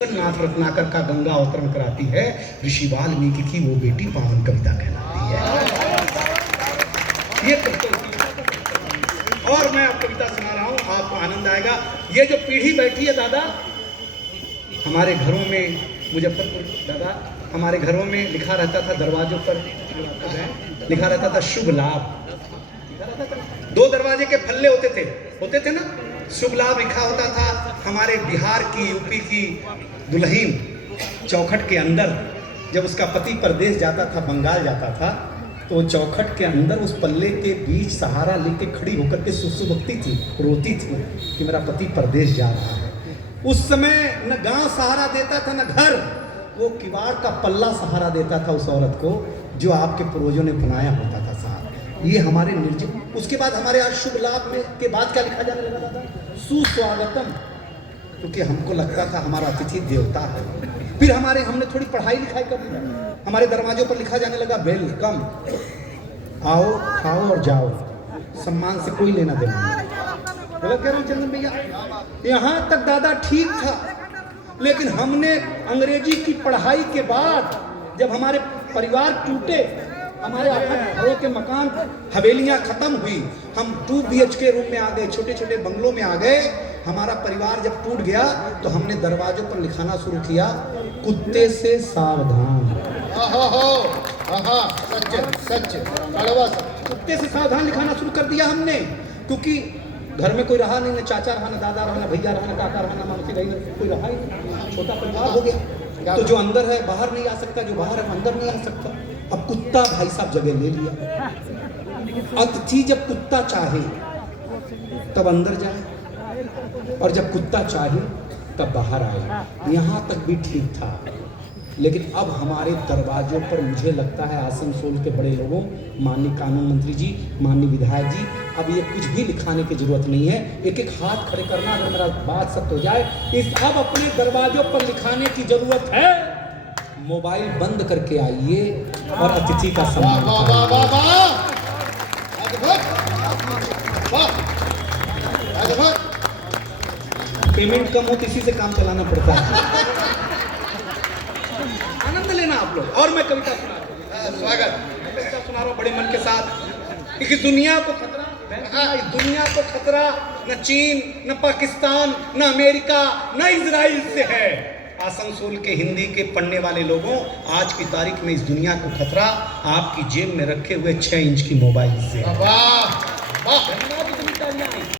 नाथ रत्नाकर का गंगा अवतरण कराती है, ऋषि वाल्मीकि की वो बेटी पावन कविता कहलाती है। ये और मैं अब कविता सुना रहा हूं, आपको आनंद आएगा। ये जो पीढ़ी बैठी है दादा, हमारे घरों में मुजफ्फरपुर दादा, हमारे घरों में लिखा रहता था, दरवाजों पर लिखा रहता था शुभ लाभ। दो दरवाजे के फल्ले होते थे ना, शुभ लाभ लिखा होता था। हमारे बिहार की, यूपी की दुल्हन चौखट के अंदर, जब उसका पति परदेश जाता था, बंगाल जाता था, तो चौखट के अंदर उस पल्ले के बीच सहारा लेके खड़ी होकर के सुसुबकती थी, रोती थी कि मेरा पति परदेश जा रहा है। उस समय न गांव सहारा देता था न घर, वो किवाड़ का पल्ला सहारा देता था उस औरत को, जो आपके पूर्वजों ने बनाया होता था साहब। ये हमारे निर्जीव। उसके बाद हमारे आज शुभ लाभ में के बाद क्या लिखा जाने लगा था? सुस्वागतम, क्योंकि हमको लगता था हमारा अतिथि देवता है। फिर हमने थोड़ी पढ़ाई लिखाई कर दी, हमारे दरवाजों पर लिखा जाने लगा वेलकम, आओ खाओ और जाओ, सम्मान से कोई लेना देना नहीं। बोला कह रहा हूँ चंदन भैया, यहाँ तक दादा ठीक था, लेकिन हमने अंग्रेजी की पढ़ाई के बाद जब हमारे परिवार टूटे, हमारे घरों के मकान हवेलियां खत्म हुई, हम 2 BHK रूम में आ गए, छोटे छोटे बंगलों में आ गए, हमारा परिवार जब टूट गया तो हमने दरवाजों पर लिखाना शुरू किया, कुत्ते से सावधान। सच कुत्ते से सावधान लिखाना शुरू कर दिया हमने, क्योंकि घर में कोई रहा नहीं, न चाचा रहा, न दादा रहा, न भैया रहा, न काका रहा, न मामसी रही, कोई रहा ही नहीं, छोटा परिवार हो गया। तो जो अंदर है बाहर नहीं आ सकता, जो बाहर है अंदर नहीं आ सकता। अब कुत्ता भाई साहब जगह ले लिया। अतिथि जब कुत्ता चाहे तब अंदर जाए, और जब कुत्ता चाहे तब बाहर आए। यहाँ तक भी ठीक था, लेकिन अब हमारे दरवाजों पर मुझे लगता है आसनसोल के बड़े लोगों, माननीय कानून मंत्री जी, माननीय विधायक जी, अब ये कुछ भी लिखाने की जरूरत नहीं है। एक एक हाथ खड़े करना, अगर मेरा बात सत्य हो जाए, अब अपने दरवाजों पर लिखाने की जरूरत है, मोबाइल बंद करके आइए और अतिथि का सम्मान पेमेंट कम हो, किसी से काम चलाना पड़ता है। आनंद लेना आप लोग। और मैं कविता सुना रहा हूँ, स्वागत, कविता सुना रहा हूँ बड़े मन के साथ। इस दुनिया को खतरा न चीन, न पाकिस्तान, न अमेरिका, न इजराइल से है। आसनसोल के हिंदी के पढ़ने वाले लोगों, आज की तारीख में इस दुनिया को खतरा आपकी जेब में रखे हुए 6 इंच की मोबाइल से। वाह।